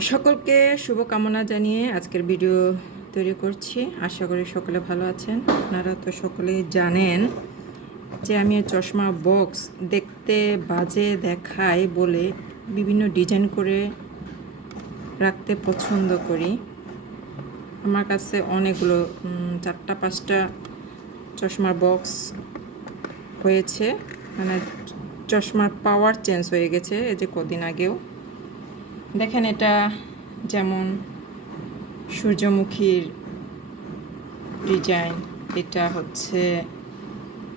সকলকে শুভকামনা জানিয়ে আজকের ভিডিও তৈরি করছি। আশা করি সকলে ভালো আছেন। আপনারা তো সকলেই জানেন যে আমি চশমা বক্স দেখতে বাজে দেখায় বলে বিভিন্ন ডিজাইন করে রাখতে পছন্দ করি। আমার কাছে অনেকগুলো চারটা, পাঁচটা চশমার বক্স হয়েছে। মানে চশমার পাওয়ার চেঞ্জ হয়ে গেছে এই যে কদিন আগেও। দেখেন এটা যেমন সূর্যমুখীর ডিজাইন, এটা হচ্ছে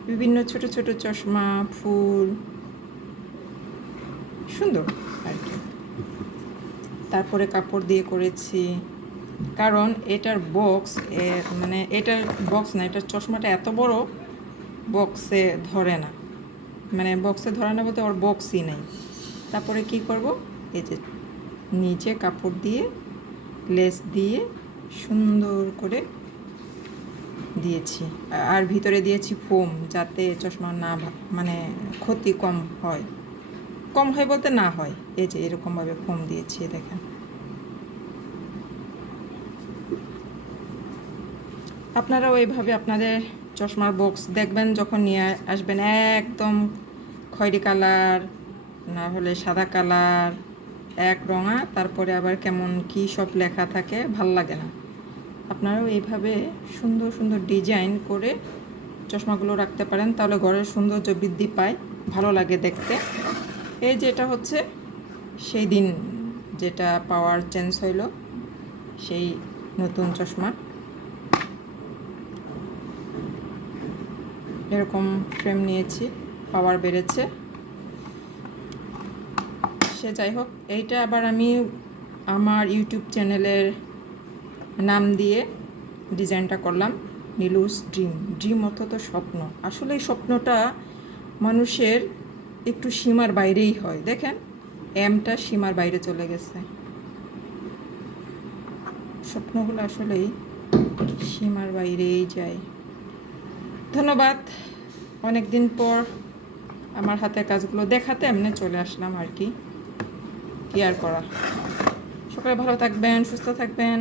বিভিন্ন ছোট ছোট চশমা, ফুল, সুন্দর আর কি। তারপরে কাপড় দিয়ে করেছি, কারণ এটার বক্স মানে এটার বক্স না, এটার চশমাটা এত বড় বক্সে ধরে না। মানে বক্সে ধরে না বলতে ওর বক্সই নেই। তারপরে কি করব? এই যে নিচে কাপড় দিয়ে, লেস দিয়ে সুন্দর করে দিয়েছি। আর ভিতরে দিয়েছি ফোম যাতে চশমা না মানে ক্ষতি কম হয়। কম হয় বলতে না হয়। এই যে এরকমভাবে ফোম দিয়েছি দেখেন। আপনারাও এইভাবে আপনাদের চশমার বক্স দেখবেন যখন নিয়ে আসবেন, একদম খয়েরি কালার, না হলে সাদা কালার। এক রঙা, তারপরে আবার কেমন কি সব লেখা থাকে, ভালো লাগে না। আপনারাও এইভাবে সুন্দর সুন্দর ডিজাইন করে চশমাগুলো রাখতে পারেন, তাহলে ঘরের সৌন্দর্য বৃদ্ধি পায়, ভালো লাগে দেখতে। এই যেটা হচ্ছে সেই দিন যেটা পাওয়ার চেঞ্জ হইল, সেই নতুন চশমা। এরকম ফ্রেম নিয়েছি, পাওয়ার বেড়েছে। সে যাই হোক, এইটা আবার আমি আমার ইউটিউব চ্যানেলের নাম দিয়ে ডিজাইনটা করলাম, নীলুস ড্রিম। ড্রিম অর্থ স্বপ্ন। আসলে এই স্বপ্নটা মানুষের একটু সীমার বাইরেই হয়। দেখেন এমটা সীমার বাইরে চলে গেছে। স্বপ্নগুলো আসলেই সীমার বাইরেই যায়। ধন্যবাদ। অনেক দিন পর আমার হাতে কাজগুলো দেখাতে এমনি চলে আসলাম আর কি। কি আর করা। সকালে ভালো থাকবেন সুস্থ থাকবেন।